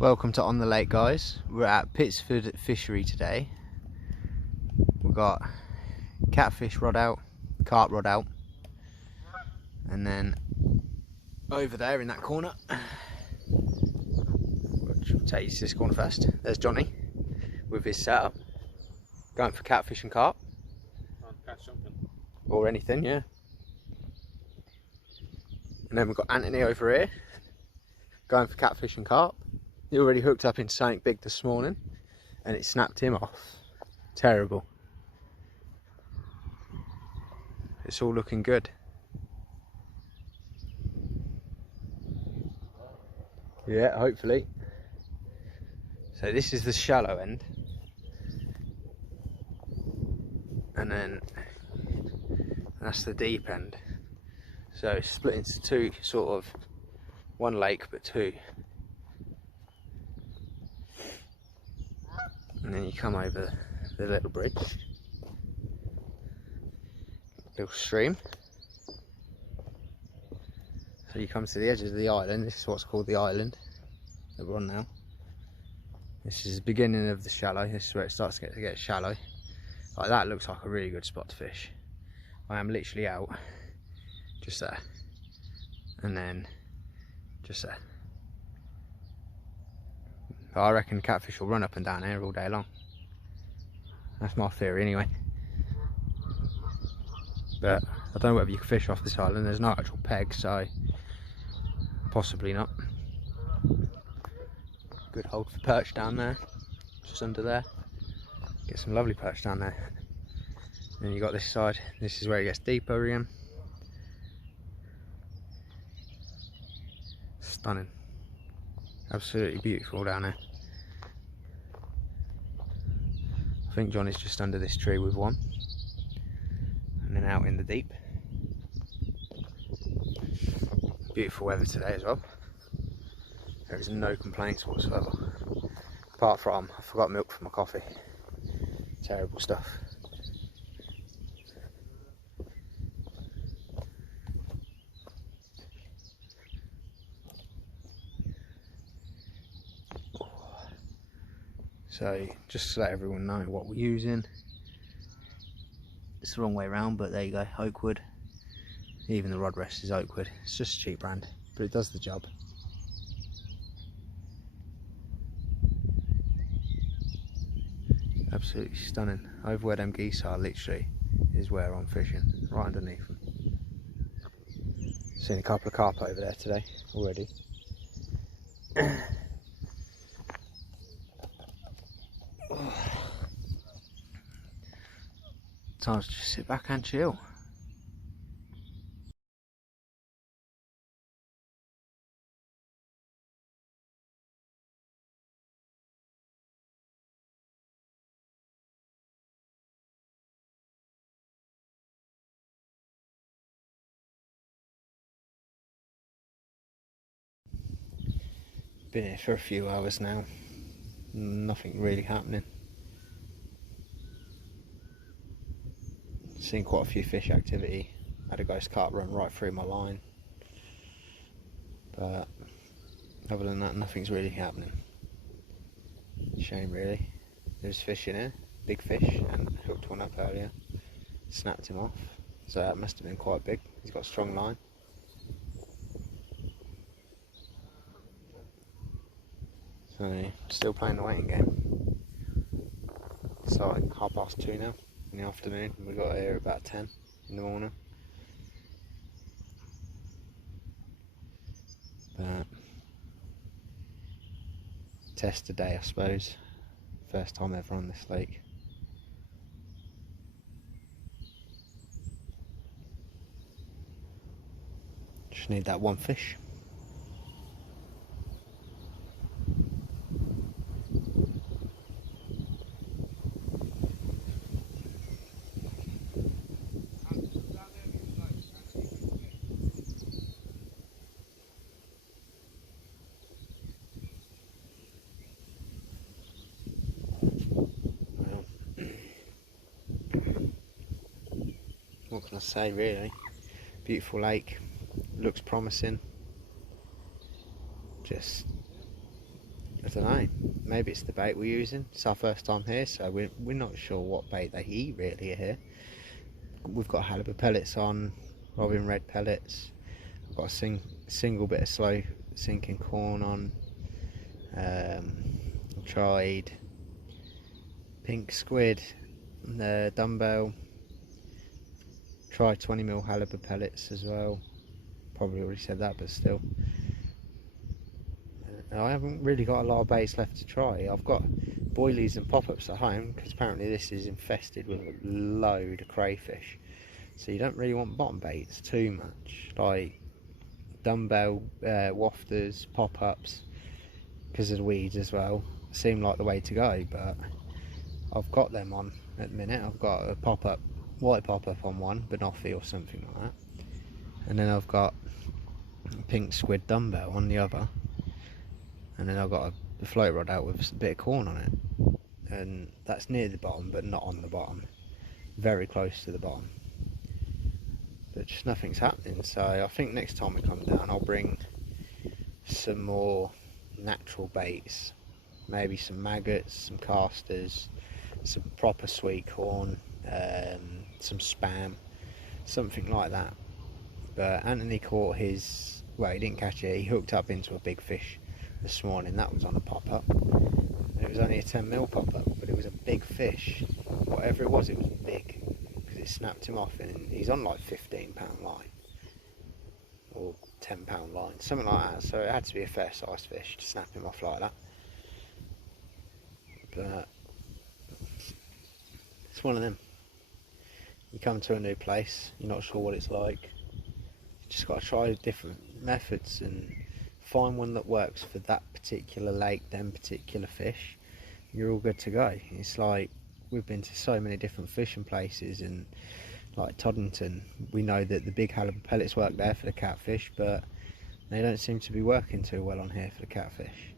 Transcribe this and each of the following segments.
Welcome to On the Lake, guys. We're at Pitsford Fishery today. We've got catfish rod out, carp rod out, and then over there in that corner, which will take you to this corner first, there's Johnny with his setup, going for catfish and carp. Catch something. Or anything, yeah. And then we've got Anthony over here, going for catfish and carp. He already hooked up into something big this morning, and it snapped him off. Terrible. It's all looking good. Yeah, hopefully. So this is the shallow end. And then that's the deep end. So it's split into two, sort of one lake but two. And then you come over the little bridge, little stream. So you come to the edge of the island. This is what's called the island that we're on now. This is the beginning of the shallow. This is where it starts to get shallow. Like that looks like a really good spot to fish. I am literally out just there, and then just there. I reckon catfish will run up and down here all day long. That's my theory anyway. But I don't know whether you can fish off this island. There's no actual peg, so possibly not. Good hold for perch down there, just under there. Get some lovely perch down there. Then you got this side. This is where it gets deeper again. Stunning. Absolutely beautiful down there. I think Johnny's just under this tree with one, and then out in the deep. Beautiful weather today as well. There is no complaints whatsoever, apart from I forgot milk for my coffee. Terrible stuff. So just to let everyone know what we're using. It's the wrong way around, but there you go, Oakwood. Even the rod rest is Oakwood. It's just a cheap brand, but it does the job. Absolutely stunning. Over where them geese are, literally, is where I'm fishing, right underneath them. Seen a couple of carp over there today already. Time to just sit back and chill. Been here for a few hours now. Nothing really happening. Seen quite a few fish activity. Had a ghost carp run right through my line. But other than that, nothing's really happening. Shame really. There's fish in here, big fish, and I hooked one up earlier. Snapped him off. So that must have been quite big. He's got a strong line. So still playing the waiting game. It's like 2:30 now in the afternoon. We got here about 10 in the morning. But test today, I suppose. First time ever on this lake. Just need that one fish. What can I say really? Beautiful lake, looks promising. Just I don't know, maybe it's the bait we're using. It's our first time here, so we're not sure what bait they eat really here. We've got halibut pellets on, robin red pellets. I've got a single bit of slow sinking corn on. I've tried pink squid, the dumbbell. Tried 20mm halibut pellets as well. Probably already said that, but still. I haven't really got a lot of baits left to try. I've got boilies and pop-ups at home because apparently this is infested with a load of crayfish. So you don't really want bottom baits too much, like dumbbell, wafters, pop-ups, because of the weeds as well. Seem like the way to go, but I've got them on at the minute. I've got a pop-up, white pop-up on one, banoffee or something like that, and then I've got a pink squid dumbbell on the other, and then I've got a float rod out with a bit of corn on it, and that's near the bottom but not on the bottom, very close to the bottom, but just nothing's happening. So I think next time we come down I'll bring some more natural baits, maybe some maggots, some casters, some proper sweet corn, some spam, something like that. But Anthony caught his, well, he didn't catch it, he hooked up into a big fish this morning. That was on a pop-up. It was only a 10mm pop-up, but it was a big fish. Whatever it was big, because it snapped him off, and he's on like £15 line or £10 line, something like that. So it had to be a fair sized fish to snap him off like that. But it's one of them. You come to a new place, you're not sure what it's like. You just got to try different methods and find one that works for that particular lake, them particular fish. You're all good to go. It's like we've been to so many different fishing places, and like Toddington, we know that the big halibut pellets work there for the catfish, but they don't seem to be working too well on here for the catfish.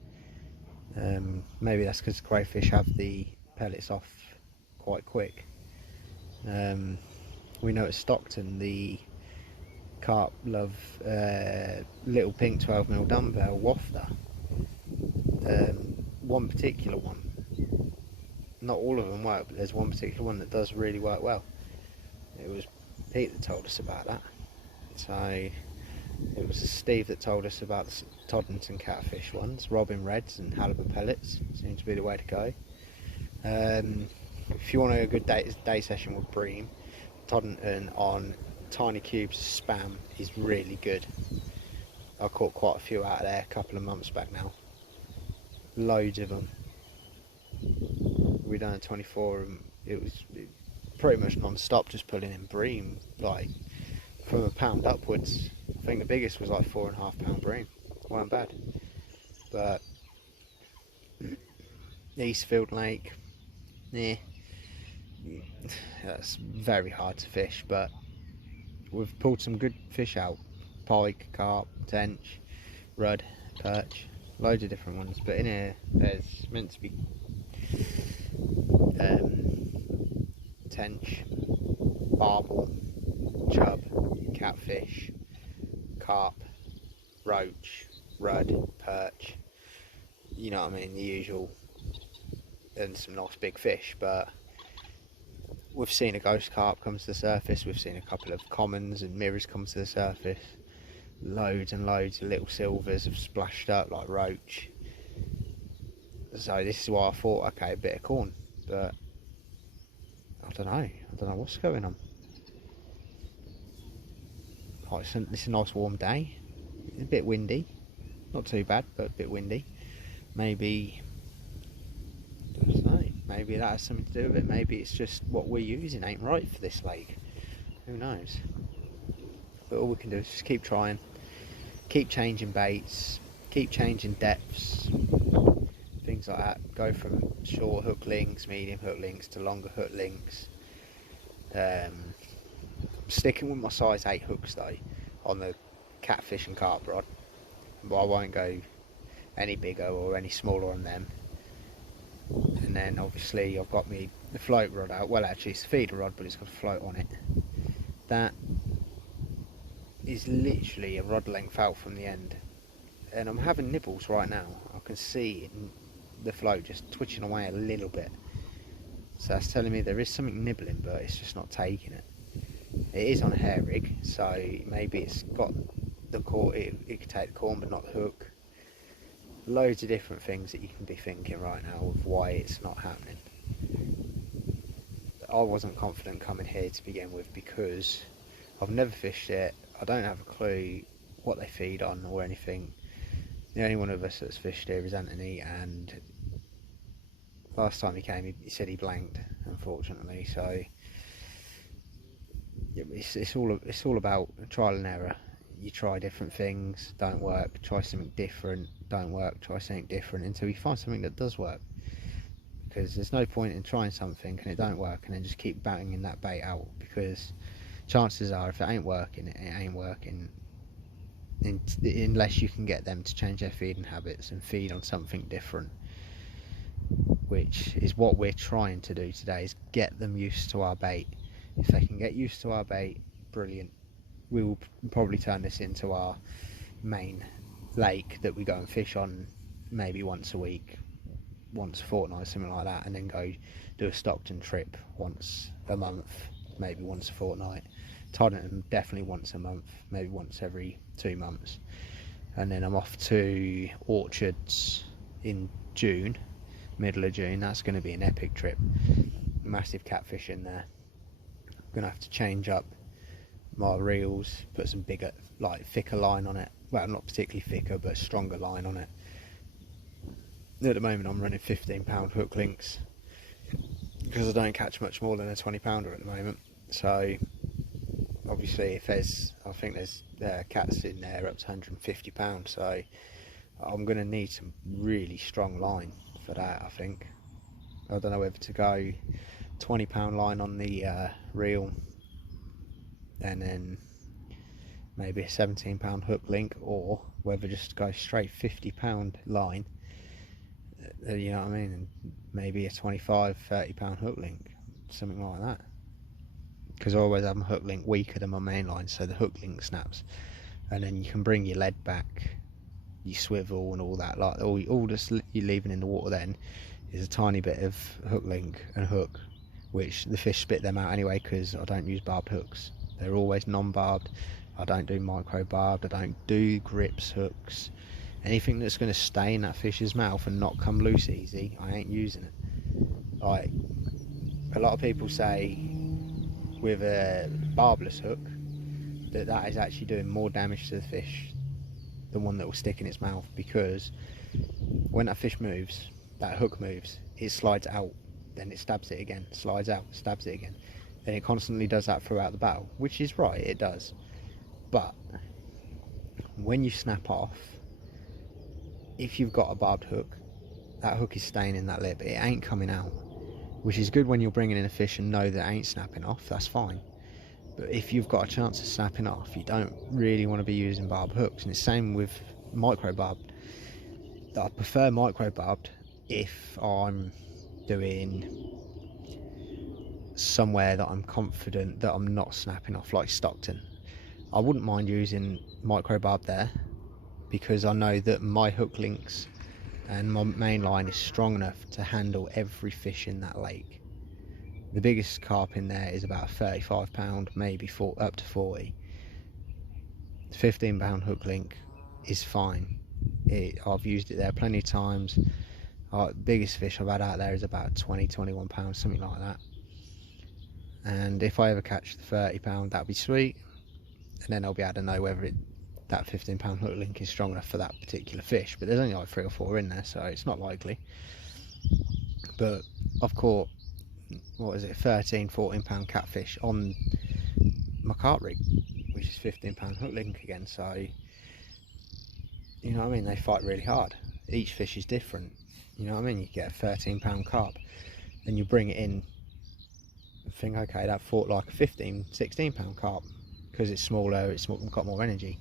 Maybe that's because crayfish have the pellets off quite quick. We know at Stockton the carp love little pink 12mm dumbbell wafter. One particular one, not all of them work, but there's one particular one that does really work well. It was Pete that told us about that. So it was Steve that told us about the Toddington catfish ones. Robin reds and halibut pellets seem to be the way to go. If you want a good day session with bream, Toddington on tiny cubes of spam is really good. I caught quite a few out of there a couple of months back now. Loads of them. We done a 24 and it was pretty much non-stop, just pulling in bream, like from a pound upwards. I think the biggest was like 4.5 pound bream. Weren't bad. But Eastfield Lake, yeah, that's very hard to fish, but we've pulled some good fish out. Pike, carp, tench, rudd, perch, loads of different ones. But in here there's meant to be tench, barbel, chub, catfish, carp, roach, rudd, perch, you know what I mean, the usual, and some nice big fish. But we've seen a ghost carp come to the surface, we've seen a couple of commons and mirrors come to the surface, loads and loads of little silvers have splashed up like roach. So this is why I thought, okay, a bit of corn, but I don't know what's going on. Oh, it's a nice warm day, it's a bit windy, not too bad, but a bit windy. Maybe, I don't know, maybe that has something to do with it. Maybe it's just what we're using ain't right for this lake, who knows. But all we can do is just keep trying, keep changing baits, keep changing depths, things like that. Go from short hook links, medium hook links to longer hook links. Sticking with my size 8 hooks though on the catfish and carp rod, but I won't go any bigger or any smaller on them. And then obviously I've got the float rod out. Well, actually it's a feeder rod, but it's got a float on it. That is literally a rod length out from the end, and I'm having nibbles right now. can see the float just twitching away a little bit. So that's telling me there is something nibbling, but it's just not taking it. It is on a hair rig, so maybe it's got the cord, it could take the corn but not the hook. Loads of different things that you can be thinking right now of why it's not happening. I wasn't confident coming here to begin with because I've never fished it. I don't have a clue what they feed on or anything. The only one of us that's fished here is Anthony, and last time he came he said he blanked, unfortunately. So it's all about trial and error. You try different things, don't work, try something different, don't work, try something different until you find something that does work. Because there's no point in trying something and it don't work and then just keep banging that bait out, because chances are if it ain't working, it ain't working unless you can get them to change their feeding habits and feed on something different, which is what we're trying to do today, is get them used to our bait. If they can get used to our bait, brilliant. We will probably turn this into our main lake that we go and fish on maybe once a week, once a fortnight, something like that, and then go do a Stockton trip once a month, maybe once a fortnight. Toddenham definitely once a month, maybe once every 2 months. And then I'm off to Orchards in June, middle of June. That's going to be an epic trip. Massive catfish in there. I'm going to have to change up my reels, put some bigger, like thicker line on it. Well, not particularly thicker, but stronger line on it. At the moment I'm running 15-pound hook links because I don't catch much more than a 20-pounder at the moment. So obviously if I think there's cats in there up to 150 pounds, so I'm going to need some really strong line for that. I think I don't know whether to go 20-pound line on the reel and then maybe a 17-pound hook link, or whether just go straight 50-pound line, you know what I mean, and maybe a 25-30-pound hook link, something like that, because I always have my hook link weaker than my main line, so the hook link snaps, and then you can bring your lead back, your swivel and all that, like all just you're leaving in the water then is a tiny bit of hook link and hook, which the fish spit them out anyway, because I don't use barbed hooks. They're always non-barbed. I don't do micro barbed, I don't do grips hooks. Anything that's going to stay in that fish's mouth and not come loose easy, I ain't using it. Like a lot of people say with a barbless hook that is actually doing more damage to the fish than one that will stick in its mouth, because when that fish moves, that hook moves, it slides out, then it stabs it again, slides out, stabs it again, and it constantly does that throughout the battle, which is right, it does. But when you snap off, if you've got a barbed hook, that hook is staying in that lip, it ain't coming out, which is good when you're bringing in a fish and know that it ain't snapping off, that's fine. But if you've got a chance of snapping off, you don't really want to be using barbed hooks. And it's the same with micro barbed. I prefer micro barbed if I'm doing somewhere that I'm confident that I'm not snapping off, like Stockton. I wouldn't mind using micro barb there, because I know that my hook links and my main line is strong enough to handle every fish in that lake. The biggest carp in there is about 35-pound, maybe up to 40. 15-pound hook link is fine. I've used it there plenty of times. Biggest fish I've had out there is about 20-21 pounds, something like that. And if I ever catch the 30-pound, that'd be sweet. And then I'll be able to know whether that 15-pound hook link is strong enough for that particular fish. But there's only like 3 or 4 in there, so it's not likely. But I've caught, 13-14-pound catfish on my carp rig, which is 15-pound hook link again. So you know what I mean, they fight really hard. Each fish is different, you know what I mean. You get a 13-pound carp and you bring it in, think okay, that fought like a 15-16-pound carp because it's smaller, it's got more energy.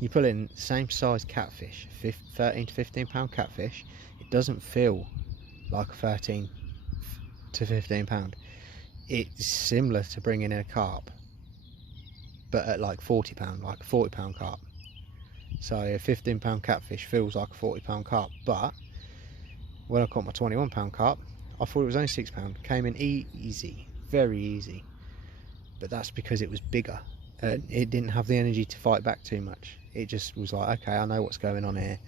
You pull in the same size catfish, 13 to 15-pound catfish, it doesn't feel like a 13 to 15-pound. It's similar to bringing in a carp, but at like 40-pound, like a 40-pound carp. So a 15-pound catfish feels like a 40-pound carp, but when I caught my 21 pound carp, I thought it was only £6. Came in easy, very easy. But that's because it was bigger. It didn't have the energy to fight back too much. It just was like, okay, I know what's going on here.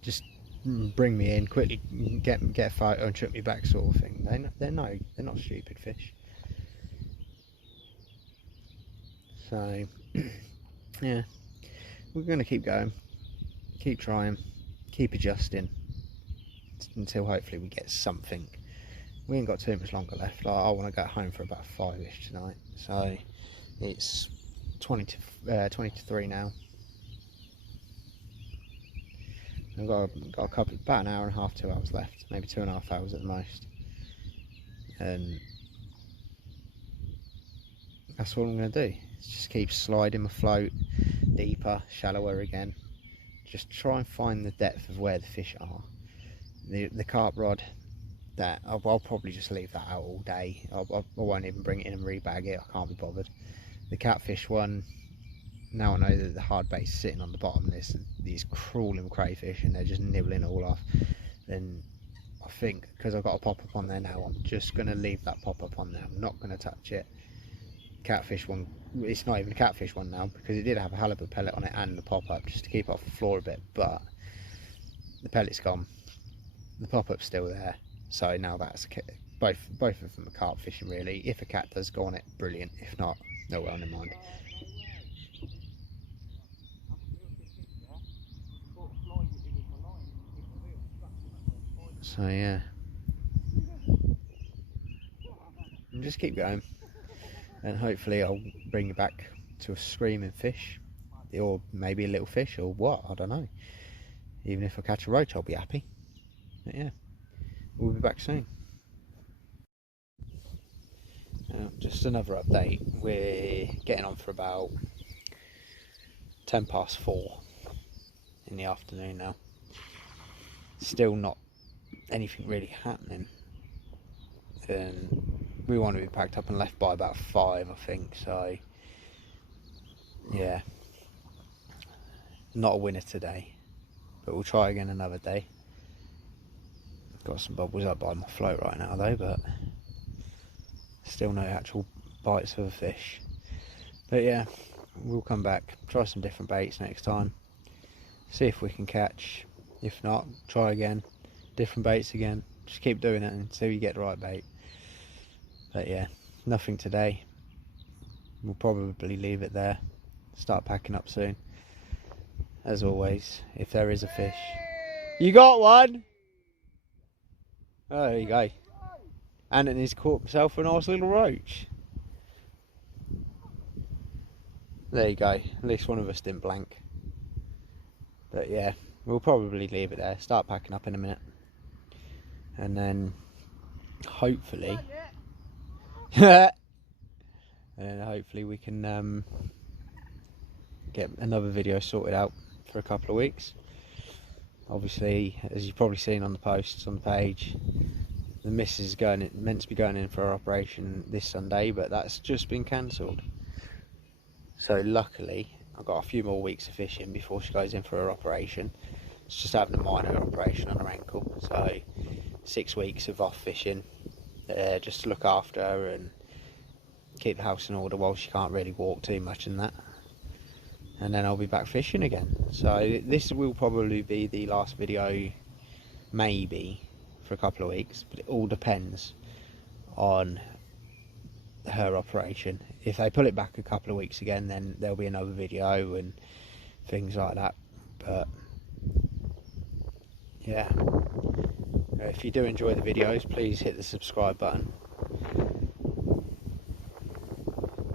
Just bring me in quickly, get a photo and trip me back, sort of thing. They're not stupid fish. So yeah, we're going to keep going, keep trying, keep adjusting until hopefully we get something. We ain't got too much longer left. I want to go home for about 5ish tonight. So it's 20 to 3 now. I've got a couple, about an hour and a half, 2 hours left, maybe 2.5 hours at the most, and that's what I'm going to do. Just keep sliding my float deeper, shallower again. Just try and find the depth of where the fish are. The carp rod, that I'll probably just leave that out all day. I won't even bring it in and rebag it. I can't be bothered. The catfish one, now I know that the hard bait's sitting on the bottom. There's these crawling crayfish and they're just nibbling all off. Then I think, because I've got a pop-up on there now, I'm just going to leave that pop-up on there. I'm not going to touch it. Catfish one, it's not even a catfish one now, because it did have a halibut pellet on it and the pop-up just to keep it off the floor a bit, but the pellet's gone, the pop-up's still there. So now that's both of them are carp fishing really. If a cat does go on it, brilliant. If not, no, well, never mind. So yeah, and just keep going, and hopefully I'll bring you back to a screaming fish, or maybe a little fish, or what, I don't know. Even if I catch a roach, I'll be happy. But yeah, we'll be back soon. Just another update. We're getting on for about 4:10 in the afternoon now. Still not anything really happening, and we want to be packed up and left by about 5, I think. So yeah, not a winner today, but we'll try again another day. Got some bubbles up by my float right now though, but still no actual bites of a fish. But yeah, we'll come back, try some different baits next time, see if we can catch. If not, try again, different baits again. Just keep doing it until you get the right bait. But yeah, nothing today. We'll probably leave it there, start packing up soon. As always, if there is a fish. You got one? Oh, there you go. Anthony's caught himself a nice little roach. There you go, at least one of us didn't blank. But yeah, we'll probably leave it there, start packing up in a minute, and then hopefully we can get another video sorted out for a couple of weeks. Obviously, as you've probably seen on the posts on the page, the missus is meant to be going in for her operation this Sunday, but that's just been cancelled. So luckily I've got a few more weeks of fishing before she goes in for her operation. It's just having a minor operation on her ankle, so 6 weeks of off fishing, just to look after her and keep the house in order while she can't really walk too much and that. And then I'll be back fishing again. So this will probably be the last video, maybe, for a couple of weeks, but it all depends on her operation. If they pull it back a couple of weeks again, then there'll be another video and things like that. But yeah, if you do enjoy the videos, please hit the subscribe button.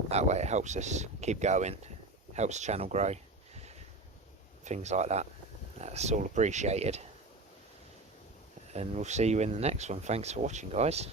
That way it helps us keep going, helps the channel grow, things like that. That's all appreciated, and we'll see you in the next one. Thanks for watching, guys.